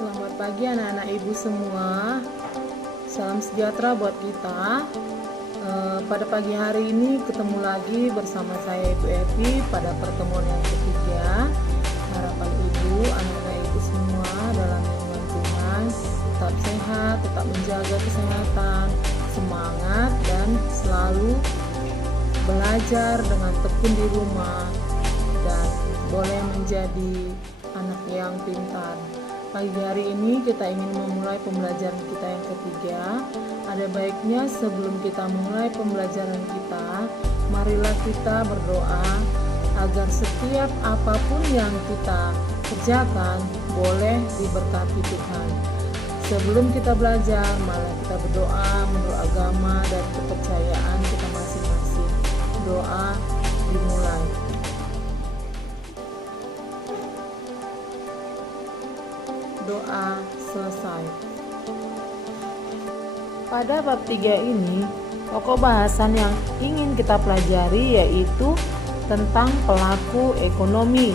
Selamat pagi anak-anak ibu semua. Salam sejahtera buat kita. Pada pagi hari ini ketemu lagi bersama saya Ibu Evi pada pertemuan yang ketiga. Harapan ibu, anak-anak ibu semua dalam lingkungan Tuhan tetap sehat, tetap menjaga kesehatan, semangat dan selalu belajar dengan tekun di rumah dan boleh menjadi anak yang pintar. Pagi hari ini kita ingin memulai pembelajaran kita yang ketiga. Ada baiknya sebelum kita mulai pembelajaran kita, marilah kita berdoa agar setiap apapun yang kita kerjakan boleh diberkati Tuhan. Sebelum kita belajar, marilah kita berdoa menurut agama dan kepercayaan kita masing-masing. Doa dimulai. Doa selesai. Pada bab 3 ini, pokok bahasan yang ingin kita pelajari yaitu tentang pelaku ekonomi.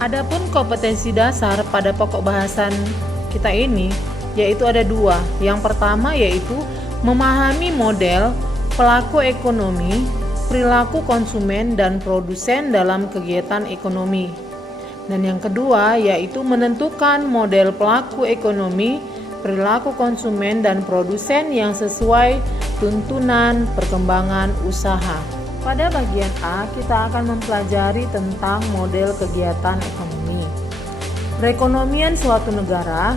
Adapun kompetensi dasar pada pokok bahasan kita ini yaitu ada dua. Yang pertama yaitu memahami model pelaku ekonomi, perilaku konsumen dan produsen dalam kegiatan ekonomi. Dan yang kedua yaitu menentukan model pelaku ekonomi, perilaku konsumen dan produsen yang sesuai tuntunan perkembangan usaha. Pada bagian A kita akan mempelajari tentang model kegiatan ekonomi. Perekonomian suatu negara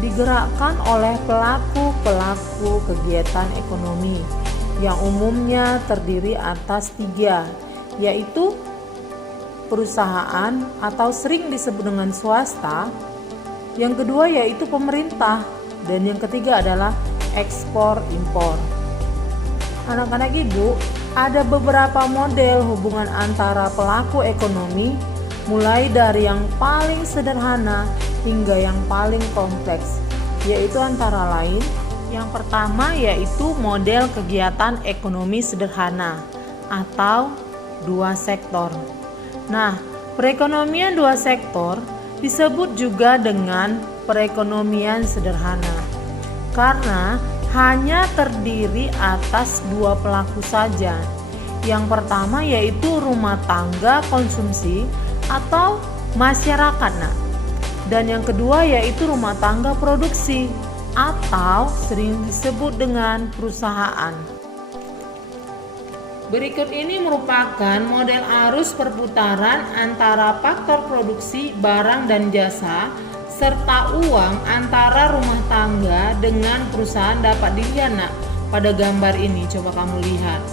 digerakkan oleh pelaku-pelaku kegiatan ekonomi yang umumnya terdiri atas 3, yaitu perusahaan atau sering disebut dengan swasta, yang kedua yaitu pemerintah, dan yang ketiga adalah ekspor impor. Anak-anak ibu, ada beberapa model hubungan antara pelaku ekonomi, mulai dari yang paling sederhana hingga yang paling kompleks, yaitu antara lain yang pertama yaitu model kegiatan ekonomi sederhana atau dua sektor. Nah, perekonomian dua sektor disebut juga dengan perekonomian sederhana karena hanya terdiri atas dua pelaku saja. Yang pertama yaitu rumah tangga konsumsi atau masyarakat. Dan yang kedua yaitu rumah tangga produksi atau sering disebut dengan perusahaan. Berikut ini merupakan model arus perputaran antara faktor produksi barang dan jasa serta uang antara rumah tangga dengan perusahaan dapat dilihat pada gambar ini. Coba kamu lihat.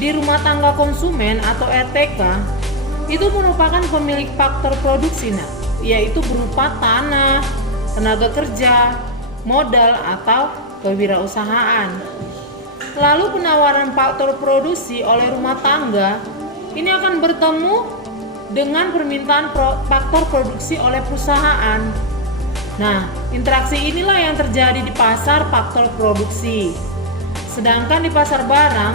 Di rumah tangga konsumen atau RTK itu merupakan pemilik faktor produksi yaitu berupa tanah, tenaga kerja, modal atau kewirausahaan. Lalu penawaran faktor produksi oleh rumah tangga ini akan bertemu dengan permintaan faktor produksi oleh perusahaan. Nah, interaksi inilah yang terjadi di pasar faktor produksi. Sedangkan di pasar barang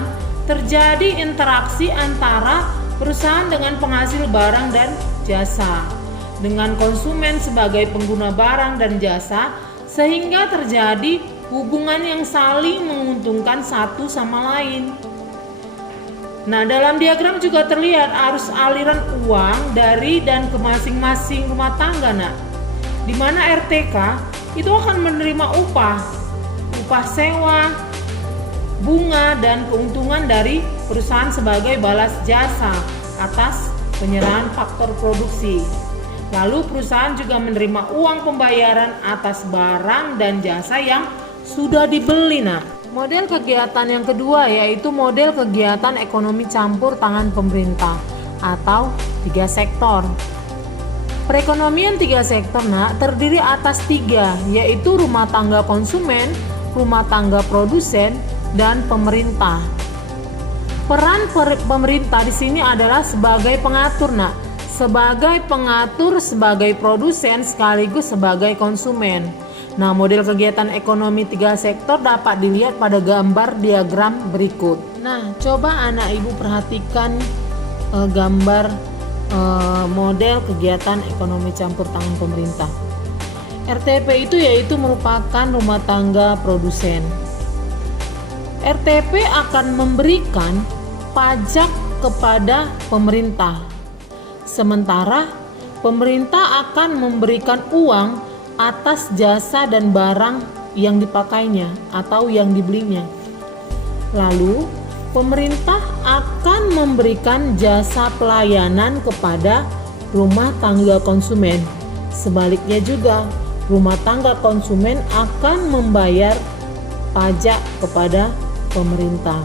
terjadi interaksi antara perusahaan dengan penghasil barang dan jasa, dengan konsumen sebagai pengguna barang dan jasa, sehingga terjadi hubungan yang saling menguntungkan satu sama lain. Nah, dalam diagram juga terlihat arus aliran uang dari dan ke masing-masing rumah tangga, di mana RTK itu akan menerima upah sewa, bunga dan keuntungan dari perusahaan sebagai balas jasa atas penyerahan faktor produksi. Lalu perusahaan juga menerima uang pembayaran atas barang dan jasa yang sudah dibeli. Model kegiatan yang kedua yaitu model kegiatan ekonomi campur tangan pemerintah atau 3 sektor. Perekonomian 3 sektor terdiri atas 3, yaitu rumah tangga konsumen, rumah tangga produsen, dan pemerintah. Peran pemerintah di sini adalah sebagai pengatur, sebagai produsen sekaligus sebagai konsumen. Nah, model kegiatan ekonomi 3 sektor dapat dilihat pada gambar diagram berikut. Nah, coba anak ibu perhatikan gambar model kegiatan ekonomi campur tangan pemerintah. RTP itu yaitu merupakan rumah tangga produsen. RTP akan memberikan pajak kepada pemerintah, sementara pemerintah akan memberikan uang atas jasa dan barang yang dipakainya atau yang dibelinya. Lalu, pemerintah akan memberikan jasa pelayanan kepada rumah tangga konsumen. Sebaliknya juga, rumah tangga konsumen akan membayar pajak kepada pemerintah.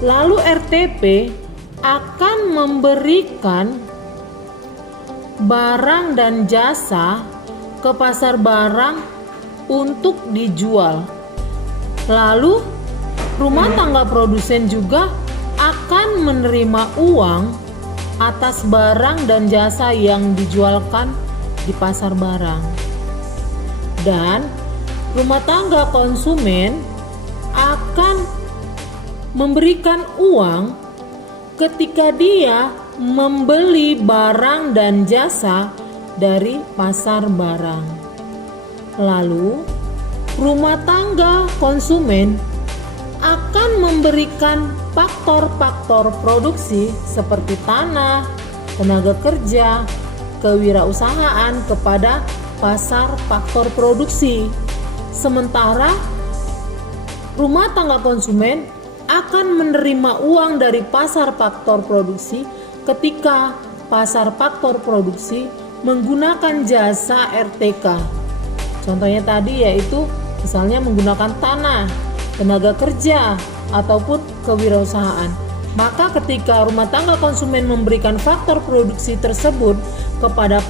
Lalu RTP akan memberikan barang dan jasa ke pasar barang untuk dijual. Lalu rumah tangga produsen juga akan menerima uang atas barang dan jasa yang dijualkan di pasar barang. Dan rumah tangga konsumen akan memberikan uang ketika dia membeli barang dan jasa dari pasar barang. Lalu, rumah tangga konsumen akan memberikan faktor-faktor produksi seperti tanah, tenaga kerja, kewirausahaan kepada pasar faktor produksi. Sementara rumah tangga konsumen akan menerima uang dari pasar faktor produksi ketika pasar faktor produksi menggunakan jasa RTK. Contohnya tadi yaitu misalnya menggunakan tanah, tenaga kerja, ataupun kewirausahaan. Maka ketika rumah tangga konsumen memberikan faktor produksi tersebut kepada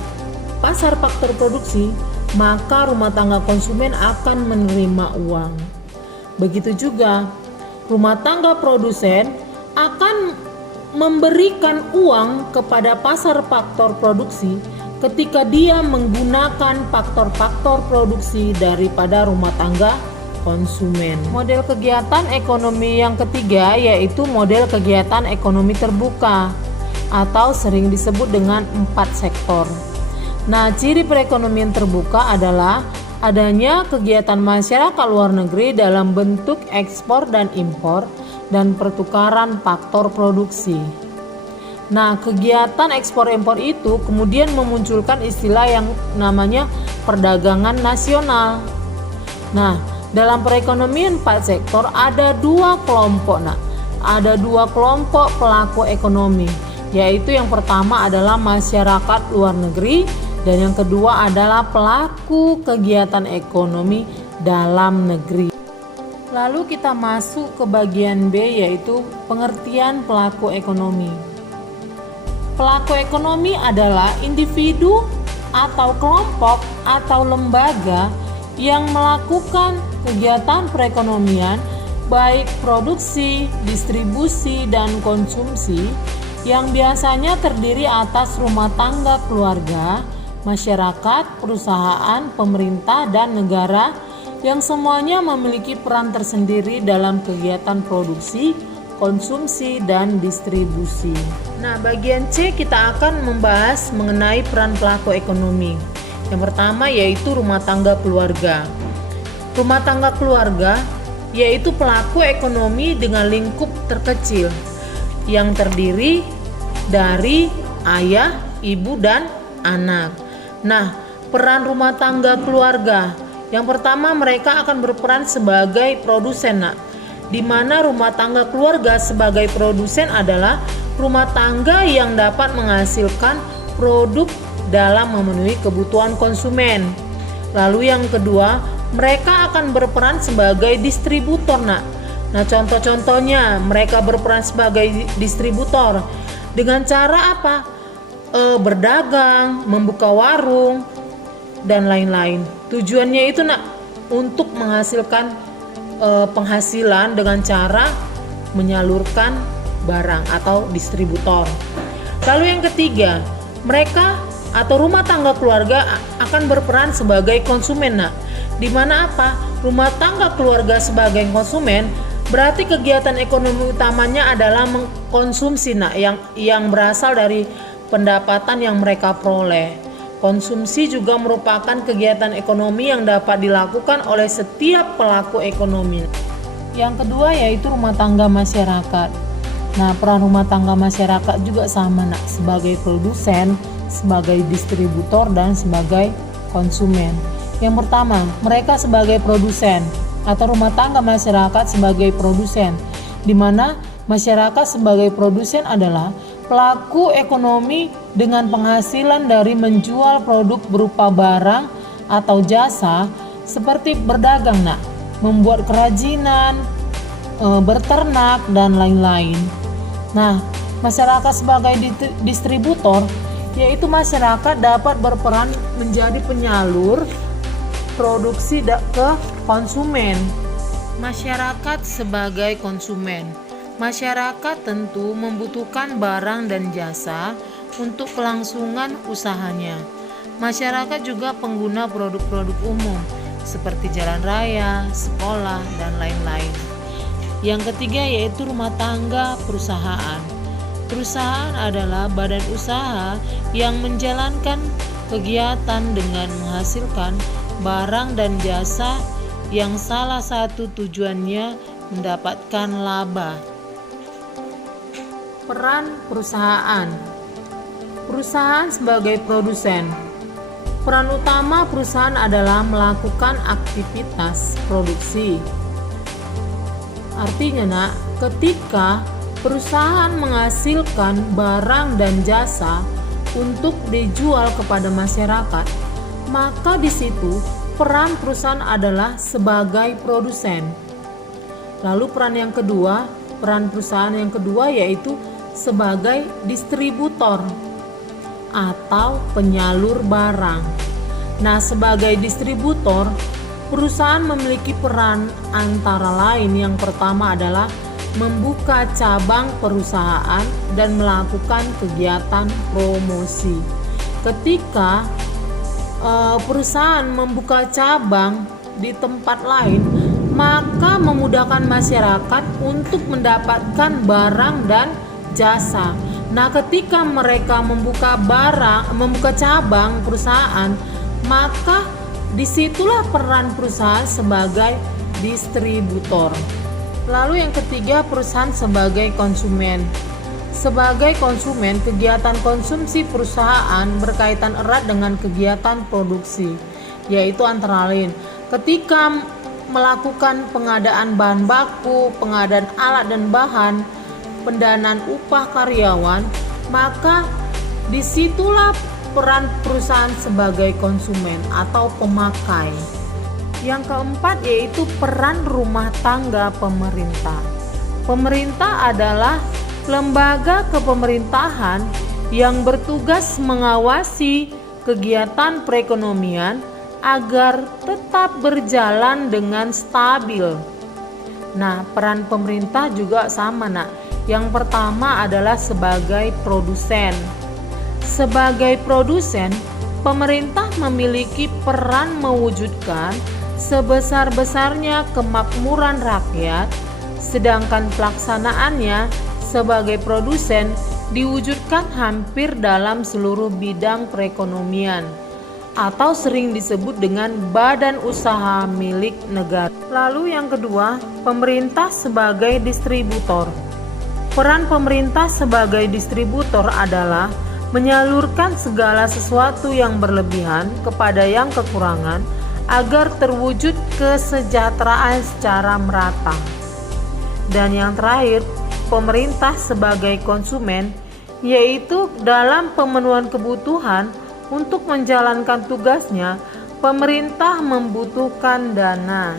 pasar faktor produksi, maka rumah tangga konsumen akan menerima uang. Begitu juga rumah tangga produsen akan memberikan uang kepada pasar faktor produksi ketika dia menggunakan faktor-faktor produksi daripada rumah tangga konsumen. Model kegiatan ekonomi yang ketiga yaitu model kegiatan ekonomi terbuka atau sering disebut dengan 4 sektor. Nah, ciri perekonomian terbuka adalah adanya kegiatan masyarakat luar negeri dalam bentuk ekspor dan impor dan pertukaran faktor produksi. Nah, kegiatan ekspor impor itu kemudian memunculkan istilah yang namanya perdagangan nasional. Nah, dalam perekonomian 4 sektor ada 2 kelompok. Nah, ada 2 kelompok pelaku ekonomi, yaitu yang pertama adalah masyarakat luar negeri dan yang kedua adalah pelaku kegiatan ekonomi dalam negeri. Lalu kita masuk ke bagian B yaitu pengertian pelaku ekonomi. Pelaku ekonomi adalah individu atau kelompok atau lembaga yang melakukan kegiatan perekonomian baik produksi, distribusi, dan konsumsi yang biasanya terdiri atas rumah tangga keluarga, masyarakat, perusahaan, pemerintah, dan negara yang semuanya memiliki peran tersendiri dalam kegiatan produksi, konsumsi, dan distribusi. Nah, bagian C kita akan membahas mengenai peran pelaku ekonomi. Yang pertama yaitu rumah tangga keluarga. Rumah tangga keluarga yaitu pelaku ekonomi dengan lingkup terkecil yang terdiri dari ayah, ibu, dan anak. Nah, peran rumah tangga keluarga. Yang pertama mereka akan berperan sebagai produsen, di mana rumah tangga keluarga sebagai produsen adalah rumah tangga yang dapat menghasilkan produk dalam memenuhi kebutuhan konsumen. Lalu yang kedua, mereka akan berperan sebagai distributor. Nah, contoh-contohnya mereka berperan sebagai distributor dengan cara apa? Berdagang, membuka warung, dan lain-lain. Tujuannya itu untuk menghasilkan penghasilan dengan cara menyalurkan barang atau distributor. Lalu yang ketiga, mereka atau rumah tangga keluarga akan berperan sebagai konsumen. Di mana apa? Rumah tangga keluarga sebagai konsumen berarti kegiatan ekonomi utamanya adalah mengkonsumsi yang berasal dari pendapatan yang mereka peroleh. Konsumsi juga merupakan kegiatan ekonomi yang dapat dilakukan oleh setiap pelaku ekonomi. Yang kedua yaitu rumah tangga masyarakat. Nah, peran rumah tangga masyarakat juga sama sebagai produsen, sebagai distributor, dan sebagai konsumen. Yang pertama, mereka sebagai produsen atau rumah tangga masyarakat sebagai produsen, di mana masyarakat sebagai produsen adalah pelaku ekonomi dengan penghasilan dari menjual produk berupa barang atau jasa seperti berdagang, membuat kerajinan, berternak, dan lain-lain. Nah, masyarakat sebagai distributor, yaitu masyarakat dapat berperan menjadi penyalur produksi ke konsumen. Masyarakat sebagai konsumen. Masyarakat tentu membutuhkan barang dan jasa untuk kelangsungan usahanya. Masyarakat juga pengguna produk-produk umum seperti jalan raya, sekolah, dan lain-lain. Yang ketiga yaitu rumah tangga perusahaan. Perusahaan adalah badan usaha yang menjalankan kegiatan dengan menghasilkan barang dan jasa yang salah satu tujuannya mendapatkan laba. Peran perusahaan. Perusahaan sebagai produsen. Peran utama perusahaan adalah melakukan aktivitas produksi. Artinya, ketika perusahaan menghasilkan barang dan jasa untuk dijual kepada masyarakat, maka di situ peran perusahaan adalah sebagai produsen. Lalu peran perusahaan yang kedua yaitu sebagai distributor atau penyalur barang. Nah, sebagai distributor, perusahaan memiliki peran antara lain. Yang pertama adalah membuka cabang perusahaan dan melakukan kegiatan promosi. Ketika perusahaan membuka cabang di tempat lain, maka memudahkan masyarakat untuk mendapatkan barang dan jasa. Nah, ketika mereka membuka cabang perusahaan, maka disitulah peran perusahaan sebagai distributor. Lalu yang ketiga, perusahaan sebagai konsumen. Sebagai konsumen, kegiatan konsumsi perusahaan berkaitan erat dengan kegiatan produksi, yaitu antara lain ketika melakukan pengadaan bahan baku, pengadaan alat dan bahan, pendanaan upah karyawan, maka disitulah peran perusahaan sebagai konsumen atau pemakai. Yang keempat yaitu peran rumah tangga pemerintah. Pemerintah adalah lembaga kepemerintahan yang bertugas mengawasi kegiatan perekonomian agar tetap berjalan dengan stabil. Nah, peran pemerintah juga sama, Yang pertama adalah sebagai produsen. Sebagai produsen, pemerintah memiliki peran mewujudkan sebesar-besarnya kemakmuran rakyat, sedangkan pelaksanaannya sebagai produsen diwujudkan hampir dalam seluruh bidang perekonomian atau sering disebut dengan badan usaha milik negara. Lalu yang kedua, pemerintah sebagai distributor. Peran pemerintah sebagai distributor adalah menyalurkan segala sesuatu yang berlebihan kepada yang kekurangan agar terwujud kesejahteraan secara merata. Dan yang terakhir, pemerintah sebagai konsumen, yaitu dalam pemenuhan kebutuhan untuk menjalankan tugasnya, pemerintah membutuhkan dana.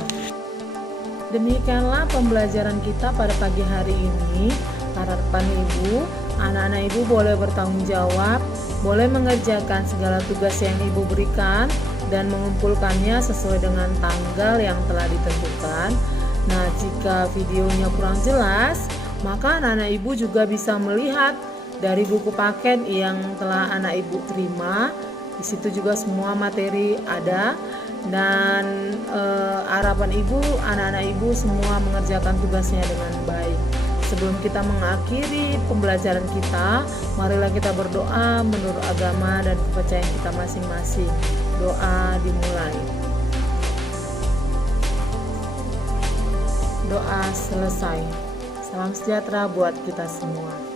Demikianlah pembelajaran kita pada pagi hari ini. Harapan Ibu, anak-anak Ibu boleh bertanggung jawab, boleh mengerjakan segala tugas yang Ibu berikan dan mengumpulkannya sesuai dengan tanggal yang telah ditentukan. Nah, jika videonya kurang jelas, maka anak-anak Ibu juga bisa melihat dari buku paket yang telah anak Ibu terima. Di situ juga semua materi ada, dan harapan Ibu, anak-anak Ibu semua mengerjakan tugasnya dengan baik. sebelum kita mengakhiri pembelajaran kita, marilah kita berdoa menurut agama dan kepercayaan kita masing-masing. Doa dimulai. Doa selesai. Salam sejahtera buat kita semua.